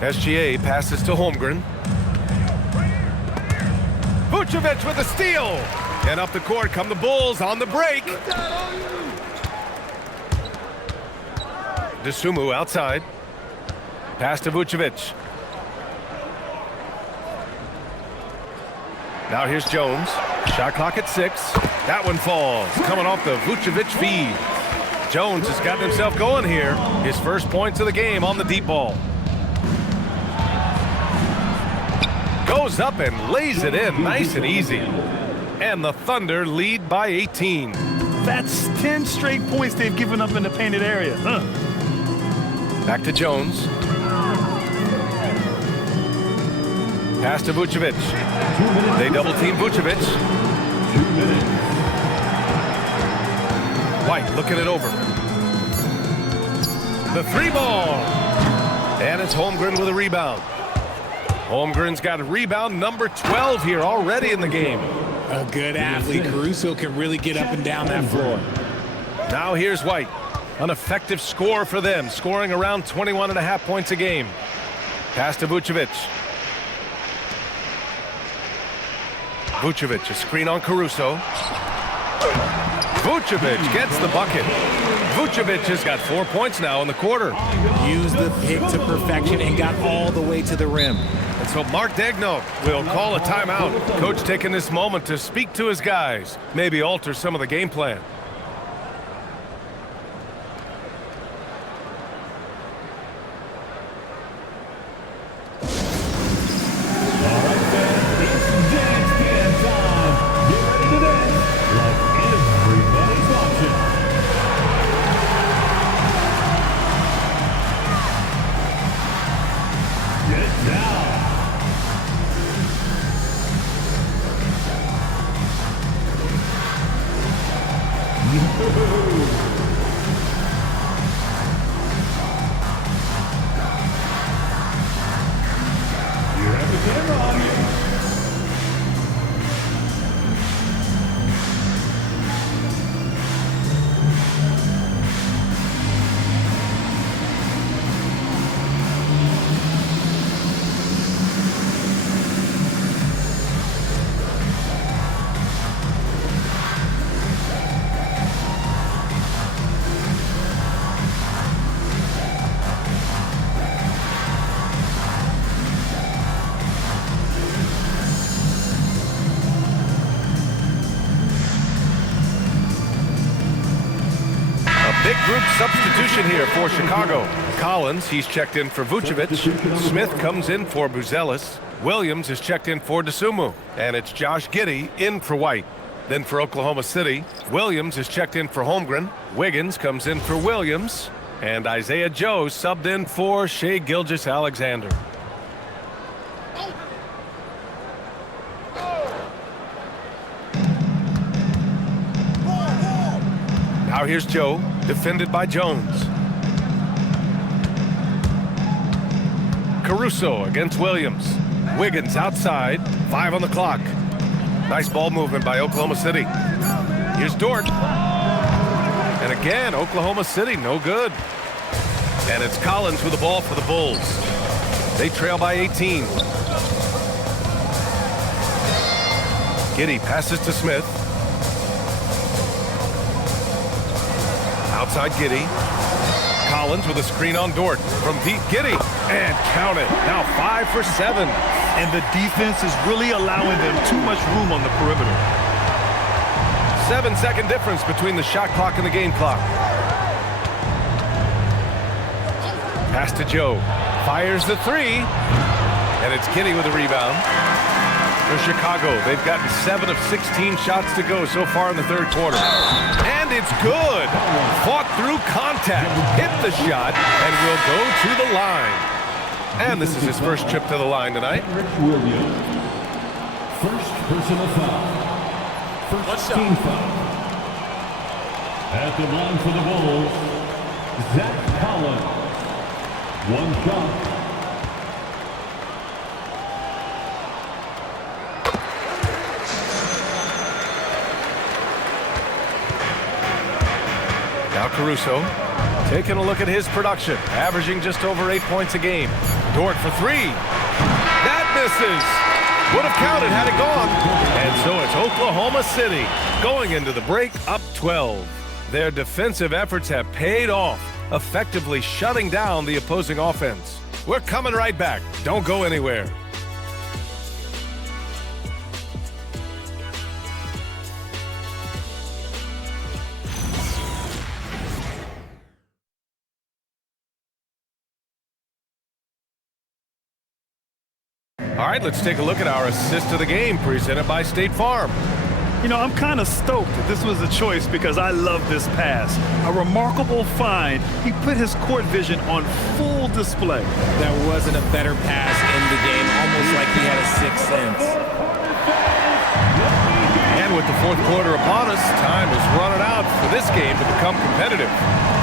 SGA passes to Holmgren. Vucevic with a steal. And up the court come the Bulls on the break. Dosunmu outside. Pass to Vucevic. Now here's Jones. Shot clock at 6. That one falls. Coming off the Vucevic feed. Jones has gotten himself going here. His first points of the game on the deep ball. Goes up and lays it in nice and easy. And the Thunder lead by 18. That's 10 straight points they've given up in the painted area. Back to Jones. Pass to Vucevic. They double team Vucevic. 2 minutes. White looking it over. The 3-ball. And it's Holmgren with a rebound. Holmgren's got a rebound number 12 here already in the game. A good athlete. Caruso can really get up and down that floor. Now here's White. An effective score for them, scoring around 21.5 points a game. Pass to Vucevic. Vucevic, a screen on Caruso. Vucevic gets the bucket. Vucevic has got 4 points now in the quarter. Used the pick to perfection and got all the way to the rim. And so Mark Daigneault will call a timeout. Coach taking this moment to speak to his guys, maybe alter some of the game plan. Big group substitution here for Chicago. Collins, he's checked in for Vucevic. Smith comes in for Buzelis. Williams is checked in for DeSumo. And it's Josh Giddey in for White. Then for Oklahoma City, Williams is checked in for Holmgren. Wiggins comes in for Williams. And Isaiah Joe subbed in for Shai Gilgeous-Alexander. Now here's Joe, defended by Jones. Caruso against Williams. Wiggins outside, 5 on the clock. Nice ball movement by Oklahoma City. Here's Dort. And again, Oklahoma City, no good. And it's Collins with the ball for the Bulls. They trail by 18. Giddey passes to Smith. Outside Giddey. Collins with a screen on Dort. From deep, Giddey. And count it. Now 5 for 7. And the defense is really allowing them too much room on the perimeter. 7-second difference between the shot clock and the game clock. Pass to Joe. Fires the 3. And it's Giddey with a rebound. For Chicago, they've gotten 7 of 16 shots to go so far in the third quarter. And it's good. Fought through contact, hit the shot, and will go to the line. And this is his first trip to the line tonight. Williams. First personal foul. First team foul. At the line for the Bulls, Zach Collins. 1 shot. Now Caruso, taking a look at his production, averaging just over 8 points a game. Dort for 3. That misses. Would have counted had it gone. And so it's Oklahoma City going into the break up 12. Their defensive efforts have paid off, effectively shutting down the opposing offense. We're coming right back. Don't go anywhere. All right, let's take a look at our assist of the game presented by State Farm. You know, I'm kind of stoked that this was a choice because I love this pass. A remarkable find. He put his court vision on full display. There wasn't a better pass in the game, almost like he had a sixth sense. And with the fourth quarter upon us, time is running out for this game to become competitive.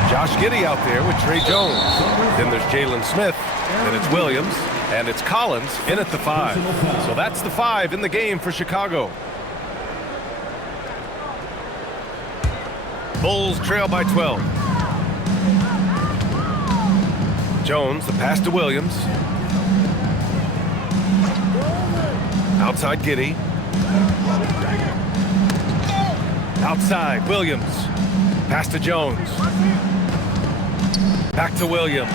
Josh Giddey out there with Trey Jones. Then there's Jalen Smith. Then it's Williams. And it's Collins in at the 5. So that's the 5 in the game for Chicago. Bulls trail by 12. Jones, the pass to Williams. Outside Giddey. Outside, Williams. Pass to Jones. Back to Williams.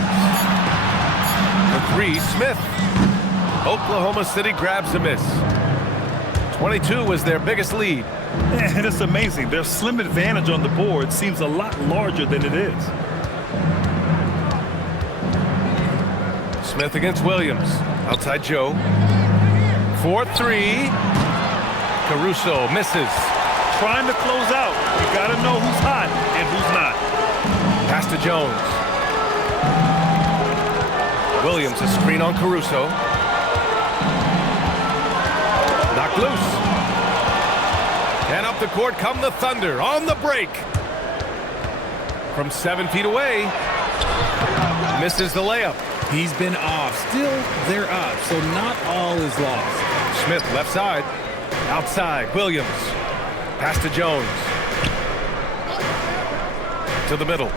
The three, Smith. Oklahoma City grabs the miss. 22 was their biggest lead. And it's amazing. Their slim advantage on the board seems a lot larger than it is. Smith against Williams. Outside Joe. 4-3. Caruso misses. Trying to close out. You got to know who's hot and who's not. Pass to Jones. Williams, a screen on Caruso. Knocked loose. And up the court come the Thunder on the break. From 7 feet away. Misses the layup. He's been off. Still, they're up, so not all is lost. Smith left side. Outside, Williams. Pass to Jones. To the middle.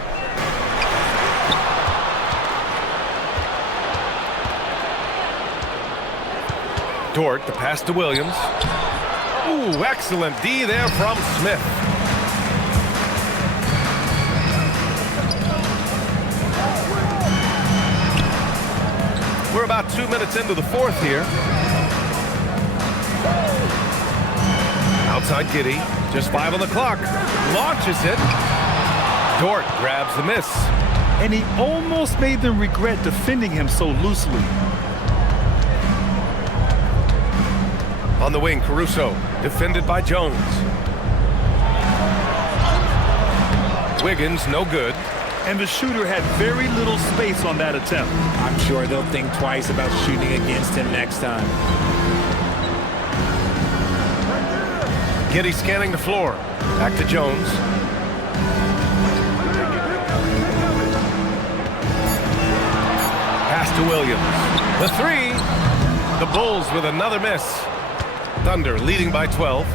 Dort, the pass to Williams. Ooh, excellent D there from Smith. We're about 2 minutes into the fourth here. Outside Giddey, just 5 on the clock. Launches it. Dort grabs the miss. And he almost made them regret defending him so loosely. On the wing, Caruso, defended by Jones. Wiggins, no good. And the shooter had very little space on that attempt. I'm sure they'll think twice about shooting against him next time. Giddey scanning the floor. Back to Jones. Pass to Williams. The three. The Bulls with another miss. Thunder leading by 12.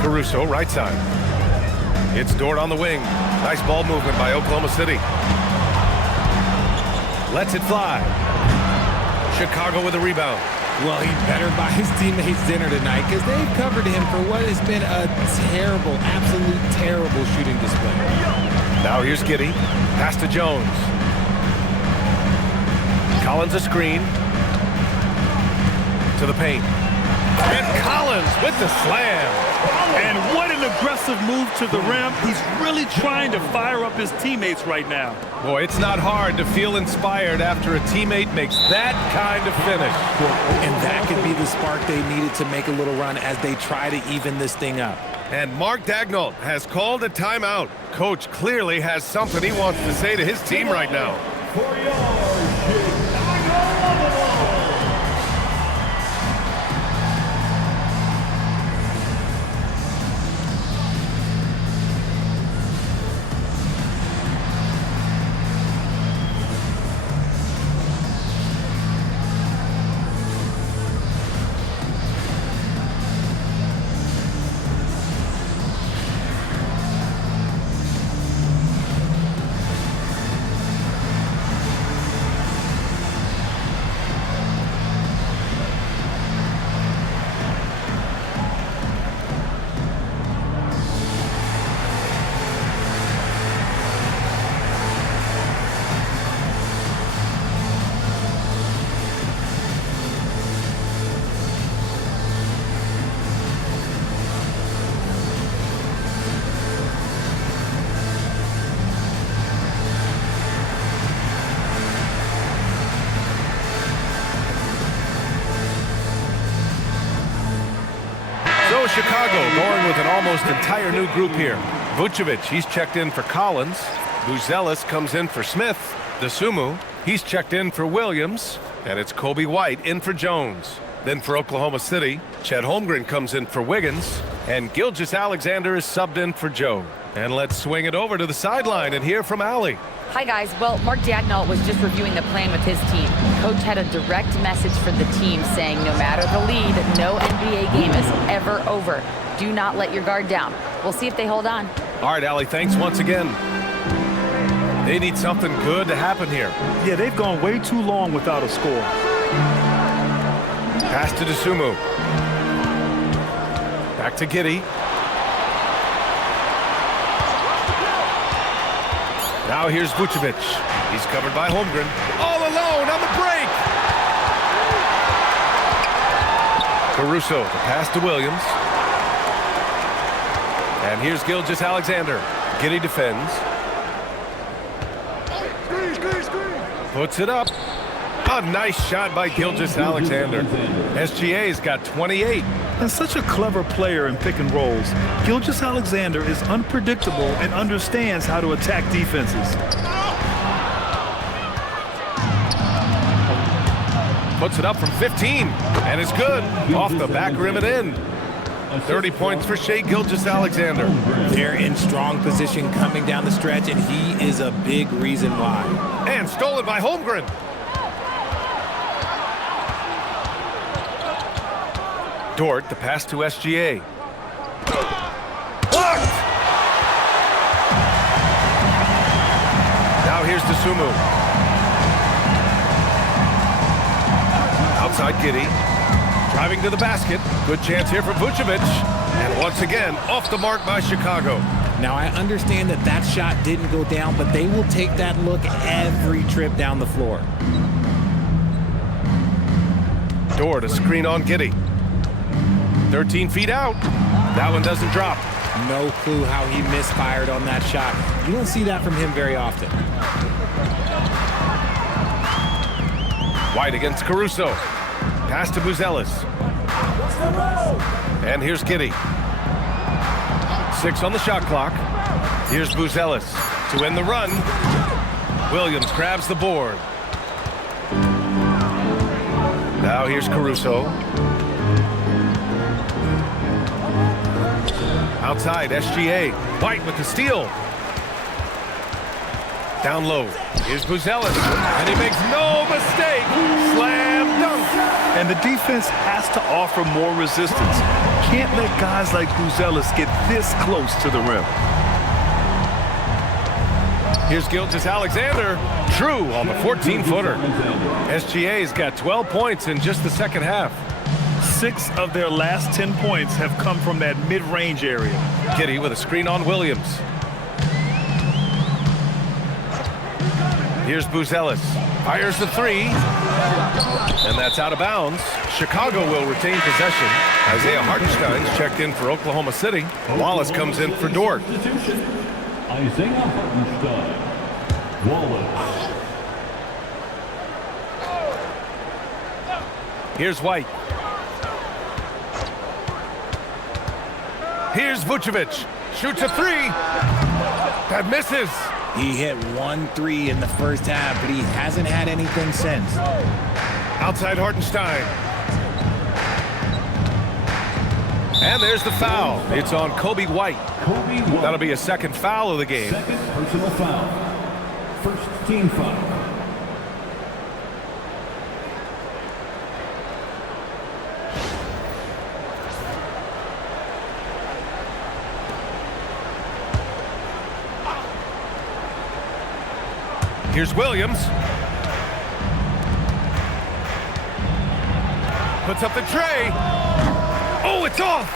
Caruso, right side. It's Dort on the wing. Nice ball movement by Oklahoma City. Lets it fly. Chicago with a rebound. Well, he better buy his teammates dinner tonight because they've covered him for what has been a terrible, absolute terrible shooting display. Now here's Giddey. Pass to Jones. Collins a screen. To the paint. And Collins with the slam. And what an aggressive move to the rim. He's really trying to fire up his teammates right now. Boy, it's not hard to feel inspired after a teammate makes that kind of finish. And that could be the spark they needed to make a little run as they try to even this thing up. And Mark Daigneault has called a timeout. Coach clearly has something he wants to say to his team right now. Chicago going with an almost entire new group here. Vucevic, he's checked in for Collins. Buzelis comes in for Smith. Dosunmu, he's checked in for Williams. And it's Kobe White in for Jones. Then for Oklahoma City, Chet Holmgren comes in for Wiggins. And Gilgeous-Alexander is subbed in for Joe. And let's swing it over to the sideline and hear from Allie. Hi, guys. Well, Mark Daigneault was just reviewing the plan with his team. Coach had a direct message for the team saying no matter the lead, no NBA game is ever over. Do not let your guard down. We'll see if they hold on. All right, Allie, thanks once again. They need something good to happen here. Yeah, they've gone way too long without a score. Pass to Dosunmu. Back to Giddey. Now here's Vucevic. He's covered by Holmgren. All alone on the break. Caruso, the pass to Williams. And here's Gilgeous-Alexander. Giddey defends. Puts it up. A nice shot by Gilgeous-Alexander. SGA's got 28. And such a clever player in pick and rolls, Gilgeous-Alexander is unpredictable and understands how to attack defenses. Puts it up from 15, and it's good. Off the back rim and in. 30 points for Shai Gilgeous-Alexander. They're in strong position coming down the stretch, and he is a big reason why. And stolen by Holmgren. Dort, the pass to SGA. Blocked! Now here's Dosunmu. Outside Giddey. Driving to the basket. Good chance here for Vucevic. And once again, off the mark by Chicago. Now, I understand that that shot didn't go down, but they will take that look every trip down the floor. Dort, a screen on Giddey. 13 feet out. That one doesn't drop. No clue how he misfired on that shot. You don't see that from him very often. White against Caruso. Pass to Buzelis. And here's Giddey. 6 on the shot clock. Here's Buzelis to end the run. Williams grabs the board. Now here's Caruso. Outside, SGA. White with the steal. Down low. Here's Buzelis. And he makes no mistake. Slam dunk. And the defense has to offer more resistance. Can't let guys like Buzelis get this close to the rim. Here's Gilgeous-Alexander. True on the 14-footer. SGA's got 12 points in just the second half. 6 of their last 10 points have come from that mid-range area. Giddey with a screen on Williams. Here's Buzelis. Fires the 3. And that's out of bounds. Chicago will retain possession. Isaiah Hartenstein's checked in for Oklahoma City. Wallace comes in for Dort. Isaiah Hartenstein. Wallace. Here's White. Here's Vucevic. Shoots a 3. That misses. He hit 1 3 in the first half, but he hasn't had anything since. Outside Hartenstein. And there's the foul. It's on Kobe White. That'll be a second foul of the game. Second personal foul. First team foul. Here's Williams. Puts up the tray. Oh, it's off.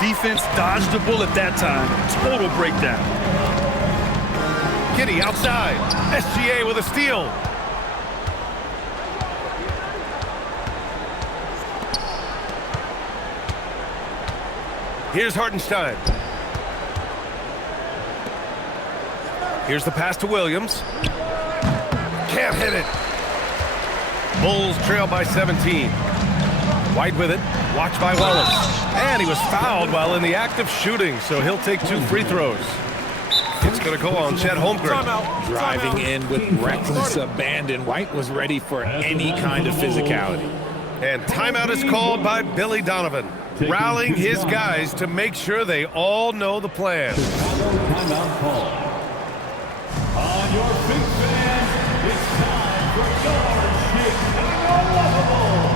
Defense dodged the bullet that time. Total breakdown. Giddey outside. SGA with a steal. Here's Hartenstein. Here's the pass to Williams. Can't hit it. Bulls trail by 17. White with it. Watched by Wallace. And he was fouled while in the act of shooting, so he'll take 2 free throws. It's going to go on Chet Holmgren. Driving in with reckless abandon. White was ready for any kind of physicality. And timeout is called by Billy Donovan, rallying his guys to make sure they all know the plan. Timeout call. On your big fans, it's time for your Chicago Lovable.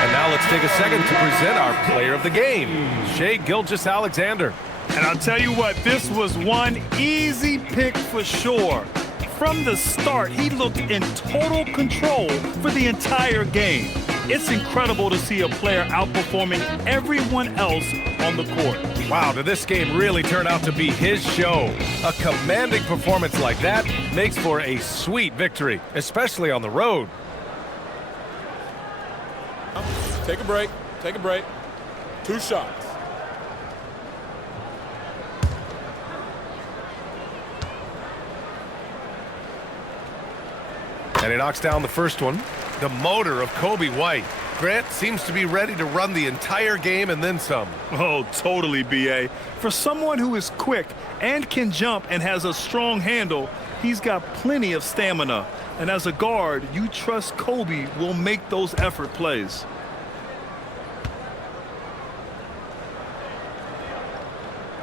And now let's take a second to present our player of the game, Shai Gilgeous-Alexander. And I'll tell you what, this was one easy pick for sure. From the start, he looked in total control for the entire game. It's incredible to see a player outperforming everyone else on the court. Wow, did this game really turn out to be his show? A commanding performance like that makes for a sweet victory, especially on the road. Take a break. Take a break. 2 shots. And he knocks down the first one. The motor of Kobe White. Grant seems to be ready to run the entire game and then some. Oh, totally, B.A. For someone who is quick and can jump and has a strong handle, he's got plenty of stamina. And as a guard, you trust Kobe will make those effort plays.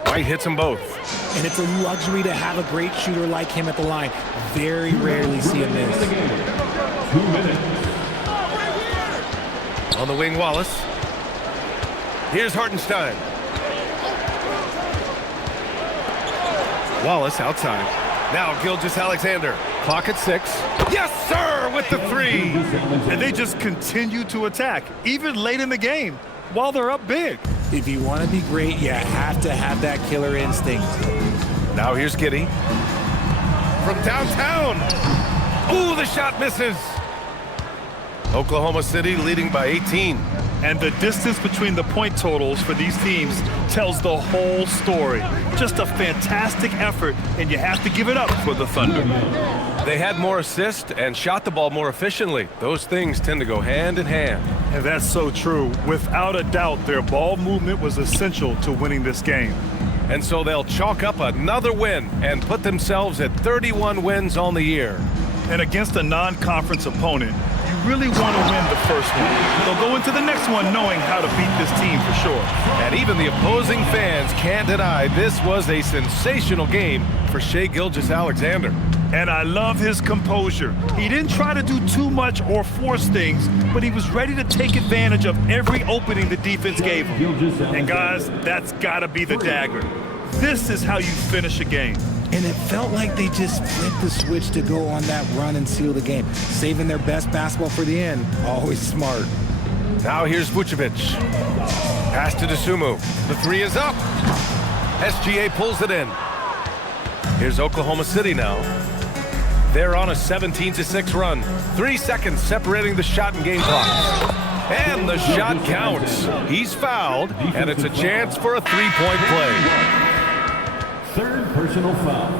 White hits them both. And it's a luxury to have a great shooter like him at the line. Very rarely see him miss. 2 minutes. On the wing, Wallace. Here's Hartenstein. Wallace outside. Now Gilgeous-Alexander. Clock at 6. Yes, sir, with the 3. And they just continue to attack, even late in the game, while they're up big. If you want to be great, you have to have that killer instinct. Now here's Giddey. From downtown. Ooh, the shot misses. Oklahoma City leading by 18. And the distance between the point totals for these teams tells the whole story. Just a fantastic effort, and you have to give it up for the Thunder. They had more assists and shot the ball more efficiently. Those things tend to go hand in hand. And that's so true. Without a doubt, their ball movement was essential to winning this game. And so they'll chalk up another win and put themselves at 31 wins on the year. And against a non-conference opponent, you really want to win the first one. They'll go into the next one knowing how to beat this team for sure. And even the opposing fans can't deny this was a sensational game for Shai Gilgeous-Alexander. And I love his composure. He didn't try to do too much or force things, but he was ready to take advantage of every opening the defense gave him. And guys, that's got to be the dagger. This is how you finish a game. And it felt like they just flipped the switch to go on that run and seal the game, saving their best basketball for the end. Always smart. Now here's Vucevic. Pass to Dosunmu. The 3 is up. SGA pulls it in. Here's Oklahoma City now. They're on a 17-6 run. 3 seconds separating the shot and game clock. And the shot counts. He's fouled, and it's a chance for a 3-point play. 3rd personal foul.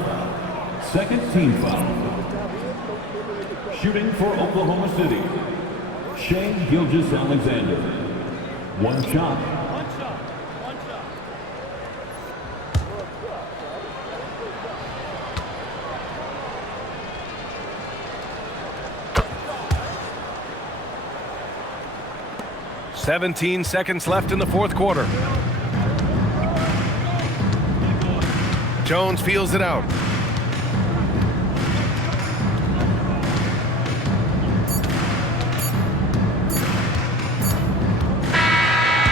2nd team foul. Shooting for Oklahoma City, Shai Gilgeous-Alexander. 1 shot. "17 seconds left in the 4th quarter. Jones feels it out.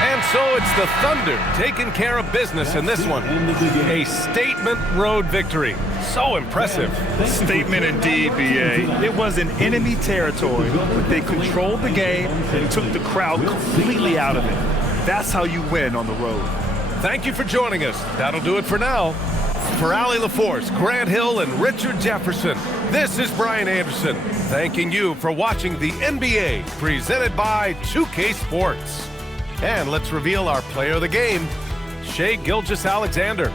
And so it's the Thunder taking care of business in this one. A statement road victory. So impressive. Statement indeed, B.A. It was in enemy territory, but they controlled the game and took the crowd completely out of it. That's how you win on the road. Thank you for joining us. That'll do it for now. For Allie LaForce, Grant Hill, and Richard Jefferson, this is Brian Anderson, thanking you for watching the NBA, presented by 2K Sports. And let's reveal our player of the game, Shai Gilgeous-Alexander.